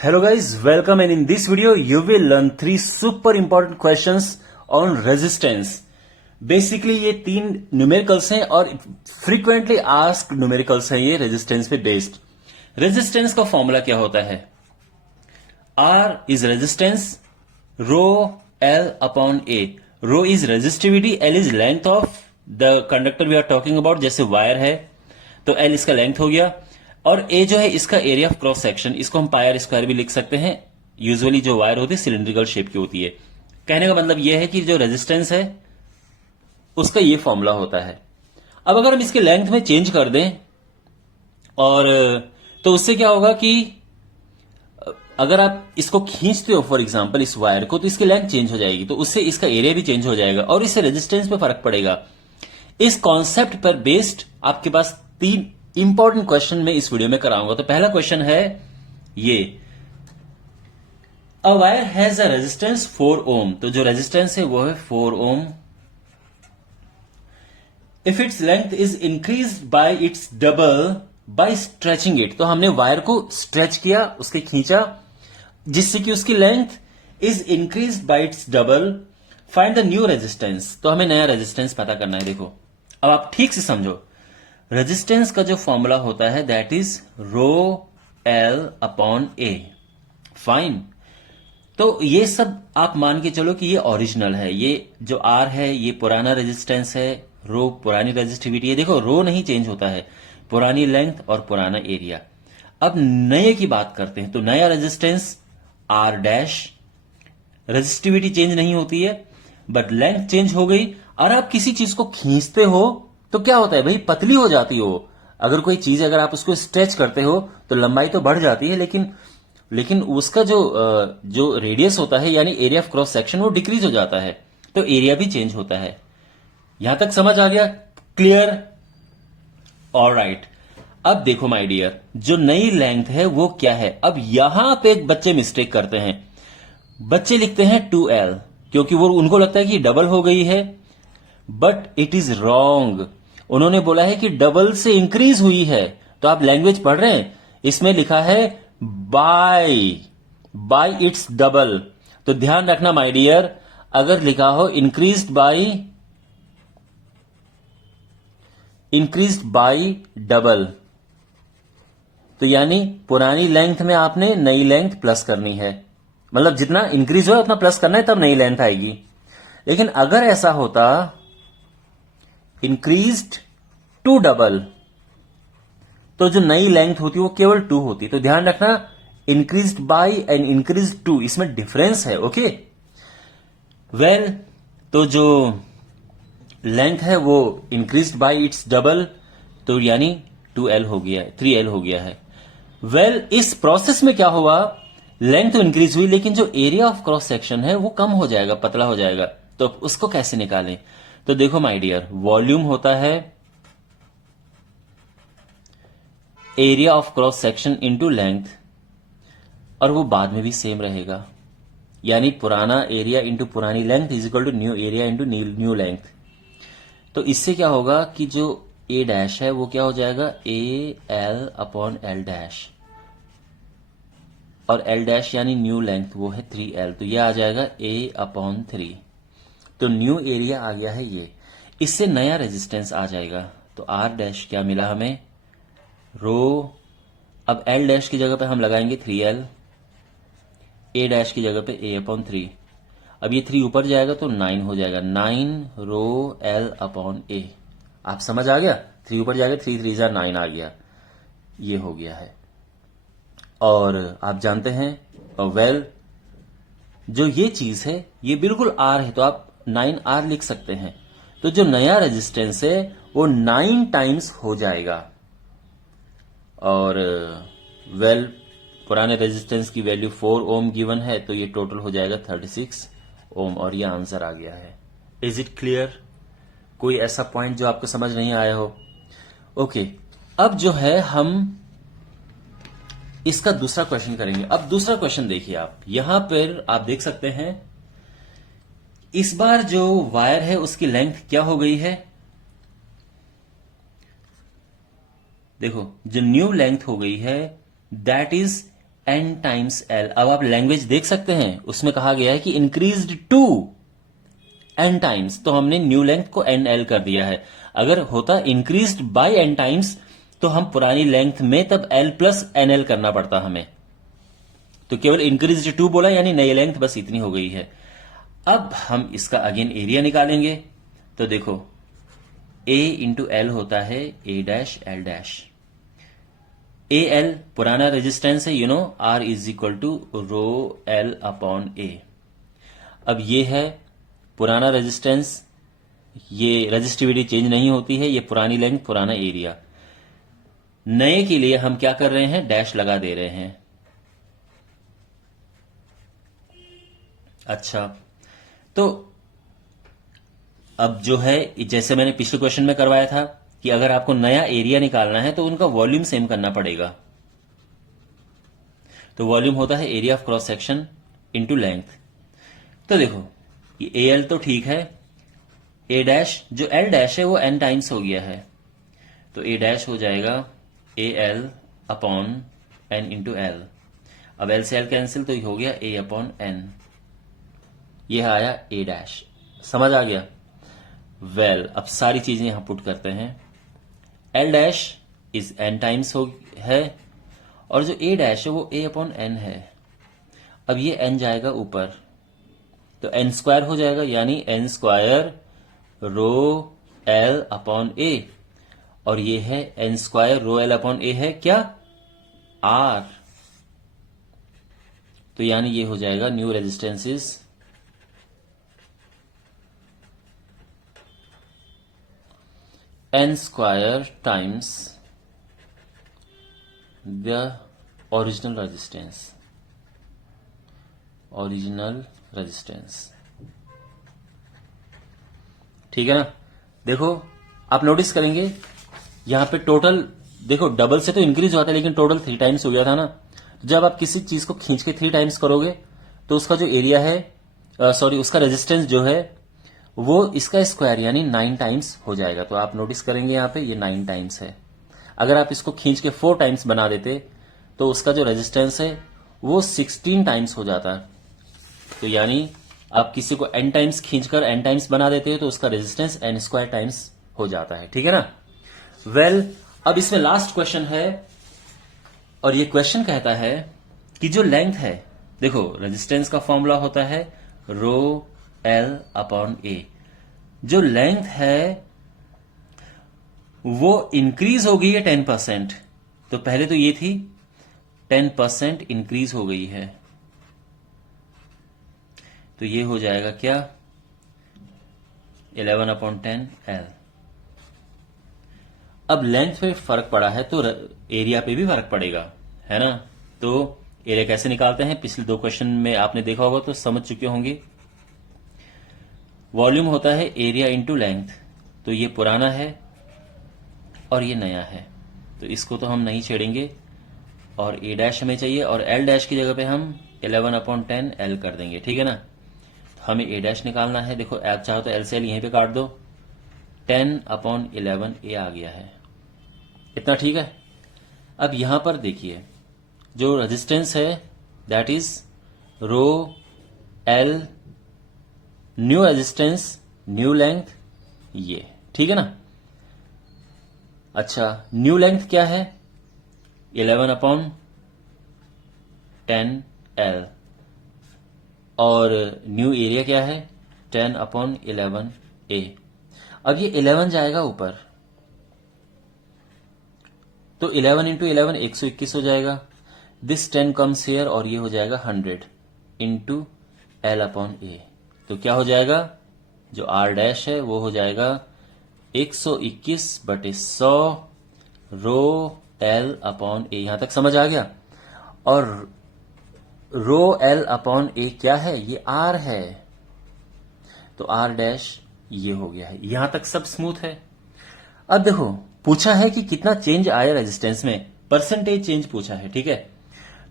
Hello guys, welcome, and in this video you will learn three super important questions on resistance. Basically ये तीन numericals हैं और frequently asked numericals हैं ये resistance पे based. Resistance का फॉर्मूला क्या होता है? R is resistance, rho L upon A। Rho is resistivity, L is length of the conductor we are talking about. जैसे वायर है तो L इसका लेंथ हो गया, और A जो है इसका एरिया ऑफ क्रॉस सेक्शन। इसको हम पायर स्क्वायर भी लिख सकते हैं। यूजुअली जो वायर होती है सिलिंड्रिकल शेप की होती है। कहने का मतलब यह है कि जो रेजिस्टेंस है उसका ये फॉर्मूला होता है। अब अगर हम इसके लेंथ में चेंज कर दें और तो उससे क्या होगा कि अगर आप इसको खींचते हो फॉर एग्जांपल इस वायर को, तो इसकी लेंथ चेंज हो जाएगी, तो उससे इसका एरिया भी चेंज हो जाएगा और इससे रेजिस्टेंस पे फर्क पड़ेगा। इस कॉन्सेप्ट पर बेस्ड आपके पास तीन इंपॉर्टेंट क्वेश्चन मैं इस वीडियो में कराऊंगा। तो पहला क्वेश्चन है ये, a wire has a resistance 4 ohm. तो जो रेजिस्टेंस है वो है 4 ohm. If its length is increased by its double by stretching it. तो हमने वायर को स्ट्रेच किया, उसके खींचा, जिससे कि उसकी length is increased by its double. Find the new resistance. तो हमें नया रेजिस्टेंस पता करना है। देखो अब आप ठीक से समझो, रेजिस्टेंस का जो फॉर्मूला होता है that is rho L upon A। Fine. तो ये सब आप मान के चलो कि ये ओरिजिनल है। ये जो R है ये पुराना रेजिस्टेंस है, रो पुरानी रेजिस्टिविटी है। देखो रो नहीं चेंज होता है, पुरानी लेंथ और पुराना एरिया। अब नए की बात करते हैं तो नया resistance R dash. Resistivity change नहीं होती है बट लेंथ चेंज हो गई। और आप किसी चीज को खींचते हो तो क्या होता है भाई, पतली हो जाती हो। अगर कोई चीज अगर आप उसको स्ट्रेच करते हो तो लंबाई तो बढ़ जाती है, लेकिन उसका जो रेडियस होता है यानी एरिया ऑफ क्रॉस सेक्शन वो डिक्रीज हो जाता है, तो एरिया भी चेंज होता है। यहां तक समझ आ गया? क्लियर? ऑलराइट। अब देखो माय डियर, जो नई लेंथ है वो क्या है। अब यहां पे बच्चे मिस्टेक करते हैं। बच्चे लिखते हैं 2L क्योंकि वो उनको लगता है कि डबल हो गई है, बट इट इज रॉन्ग। उन्होंने बोला है कि डबल से इंक्रीज हुई है। तो आप लैंग्वेज पढ़ रहे हैं, इसमें लिखा है बाय इट्स डबल। तो ध्यान रखना माय डियर, अगर लिखा हो इंक्रीज्ड बाय डबल तो यानी पुरानी लेंथ में आपने नई लेंथ प्लस करनी है। मतलब जितना इंक्रीज हो उतना प्लस करना है, तब नई लेंथ आएगी। लेकिन अगर ऐसा होता इंक्रीज्ड टू डबल, तो जो नई लेंथ होती वो केवल 2 होती। तो ध्यान रखना, increased by and increased to, इसमें डिफरेंस है। ओके वेल, तो जो लेंथ है वो इंक्रीज्ड बाय इट्स डबल, तो यानी 2L हो गया है, 3L हो गया है। वेल, इस प्रोसेस में क्या हुआ, लेंथ तो इंक्रीज हुई लेकिन जो एरिया ऑफ क्रॉस सेक्शन है वो कम हो जाएगा, पतला हो जाएगा। तो उसको कैसे निकालें? तो देखो माय डियर, वॉल्यूम होता है area of cross section into length, और वो बाद में भी सेम रहेगा। यानी पुराना एरिया इंटू पुरानी length is equal to new area into new length. तो इससे क्या होगा कि जो A डैश है वो क्या हो जाएगा, AL अपॉन L डैश, और L डैश यानी न्यू लेंथ वो है 3L, तो ये आ जाएगा A अपॉन 3। तो न्यू एरिया आ गया है ये। इससे नया रेजिस्टेंस आ जाएगा। तो R डैश क्या मिला हमें, रो। अब L डैश की जगह पे हम लगाएंगे 3L, A डैश की जगह पे A अपॉन 3। अब ये 3 ऊपर जाएगा तो 9 हो जाएगा, 9 रो L अपॉन A। आप समझ आ गया? 3 ऊपर जाएगा, 3 3 9 आ गया, ये हो गया है। और आप जानते हैं वेल, जो ये चीज है ये बिल्कुल R है, तो आप 9R लिख सकते हैं। तो जो नया रेजिस्टेंस है वो 9 टाइम्स हो जाएगा। और वेल, पुराने रेजिस्टेंस की वैल्यू 4 ओम गिवन है, तो ये टोटल हो जाएगा 36 ओम, और ये आंसर आ गया है। Is it clear? कोई ऐसा पॉइंट जो आपको समझ नहीं आया हो? ओके, अब जो है हम इसका दूसरा क्वेश्चन करेंगे। अब दूसरा क्वेश्चन देखिए, आप यहां पर आप देख सकते हैं, इस बार जो वायर है उसकी लेंथ क्या हो गई है। देखो जो न्यू लेंथ हो गई है that is n times l। अब आप लैंग्वेज देख सकते हैं, उसमें कहा गया है कि इंक्रीज्ड टू n टाइम्स, तो हमने न्यू लेंथ को nl कर दिया है। अगर होता इंक्रीज्ड बाय n टाइम्स तो हम पुरानी लेंथ में तब l प्लस nl करना पड़ता हमें। तो केवल इंक्रीज्ड टू बोला यानी नई लेंथ बस इतनी हो गई है। अब हम इसका अगेन एरिया निकालेंगे। तो देखो a इंटू एल होता है a dash L dash. A L पुराना रेजिस्टेंस है, R is equal to rho L upon A. अब ये है पुराना रेजिस्टेंस, ये रेजिस्टिविटी चेंज नहीं होती है, ये पुरानी लेंथ पुराना एरिया। नए के लिए हम क्या कर रहे हैं, डैश लगा दे रहे हैं। अच्छा, तो अब जो है जैसे मैंने पिछले क्वेश्चन में करवाया था कि अगर आपको नया एरिया निकालना है तो उनका वॉल्यूम सेम करना पड़ेगा। तो वॉल्यूम होता है area of cross section into length. तो देखो ये ए एल तो ठीक है, ए डैश जो एल डैश है वो एन टाइम्स हो गया है, तो ए डैश हो जाएगा A L upon N into L. अब एल से एल कैंसिल तो हो गया ए अपॉन एन, यह आया ए डैश। समझ आ गया? वेल, अब सारी चीजें यहां पुट करते हैं। L dash is an times है और जो ए डैश है वो ए अपॉन एन है। अब ये एन जाएगा ऊपर तो एन स्क्वायर हो जाएगा, यानी N square rho L upon A, और ये है N square rho L upon A है क्या, आर। तो यानी ये हो जाएगा new resistance is n square times the original resistance। ठीक है ना? देखो आप नोटिस करेंगे यहां पे टोटल, देखो डबल से तो इंक्रीज होता है लेकिन टोटल 3 टाइम्स हो गया था ना। जब आप किसी चीज को खींच के 3 टाइम्स करोगे तो उसका जो एरिया है, उसका रेजिस्टेंस जो है वो इसका स्क्वायर यानी 9 टाइम्स हो जाएगा। तो आप नोटिस करेंगे यहां पे ये 9 टाइम्स है। अगर आप इसको खींच के 4 टाइम्स बना देते तो उसका जो रेजिस्टेंस है वो 16 टाइम्स हो जाता। तो यानी आप किसी को n टाइम्स खींचकर n टाइम्स बना देते हैं तो उसका रेजिस्टेंस n स्क्वायर टाइम्स हो जाता है। ठीक है ना? वेल, अब इसमें लास्ट क्वेश्चन है और ये क्वेश्चन कहता है कि जो लेंथ है, देखो रेजिस्टेंस का फॉर्मूला होता है रो एल अपॉन ए। जो लेंथ है वो इंक्रीज हो गई है 10%। तो पहले तो ये थी 10% इंक्रीज हो गई है, तो ये हो जाएगा क्या, 11/10 एल। अब लेंथ पे फर्क पड़ा है तो एरिया पे भी फर्क पड़ेगा, है ना? तो एरिया कैसे निकालते हैं, पिछले 2 क्वेश्चन में आपने देखा होगा तो समझ चुके होंगे। वॉल्यूम होता है एरिया इंटू लेंथ, तो ये पुराना है और ये नया है, तो इसको तो हम नहीं छेड़ेंगे और ए डैश हमें चाहिए और एल डैश की जगह पे हम 11/10 एल कर देंगे। ठीक है ना? तो हमें ए डैश निकालना है। देखो एल चाहो तो एल से एल यहीं पे काट दो, 10/11 ए आ गया है। इतना ठीक है? अब यहां पर देखिए जो रेजिस्टेंस है that is rho L, new resistance new length, ये ठीक है ना? अच्छा, न्यू लेंथ क्या है, 11/10 एल, और न्यू एरिया क्या है 10/11 ए। अब ये 11 जाएगा ऊपर तो 11 इंटू 11 121 हो जाएगा। दिस 10 कम्स हियर और ये हो जाएगा 100 इंटू एल अपॉन ए। तो क्या हो जाएगा, जो आर डैश है वो हो जाएगा 121/100 रो एल अपॉन ए। यहां तक समझ आ गया? और रो एल अपॉन ए क्या है, ये आर है, तो आर डैश ये हो गया है। यहां तक सब स्मूथ है। अब देखो पूछा है कि कितना चेंज आया रेजिस्टेंस में, परसेंटेज चेंज पूछा है। ठीक है,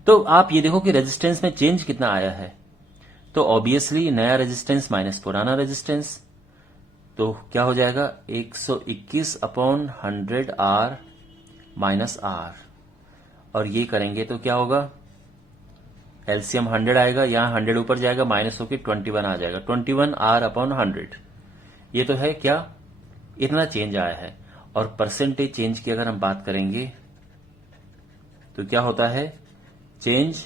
तो आप ये देखो कि रेजिस्टेंस में चेंज कितना आया है, तो ऑब्वियसली नया रेजिस्टेंस माइनस पुराना रेजिस्टेंस, तो क्या हो जाएगा 121/100 आर माइनस आर, और ये करेंगे तो क्या होगा एलसीएम 100 आएगा, यहां 100 ऊपर जाएगा, माइनस होकर 21 आ जाएगा, 21 R अपॉन 100। ये तो है क्या, इतना चेंज आया है। और परसेंटेज चेंज की अगर हम बात करेंगे तो क्या होता है, चेंज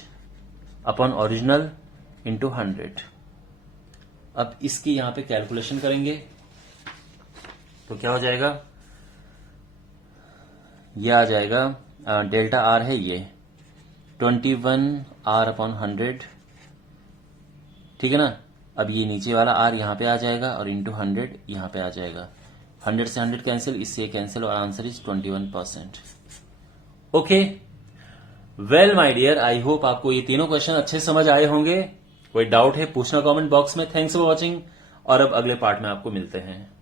अपॉन ओरिजिनल इंटू 100। अब इसकी यहां पे कैलकुलेशन करेंगे तो क्या हो जाएगा, ये आ जाएगा डेल्टा आर है ये 21 R अपॉन 100, ठीक है ना। अब ये नीचे वाला R यहां पे आ जाएगा और इंटू 100 यहां पे आ जाएगा, 100 से 100 कैंसिल, इससे कैंसिल और answer is 21%। Okay, well my dear, I hope आपको ये तीनों क्वेश्चन अच्छे समझ आए होंगे। कोई डाउट है पूछना कमेंट बॉक्स में। थैंक्स फॉर वॉचिंग, और अब अगले पार्ट में आपको मिलते हैं।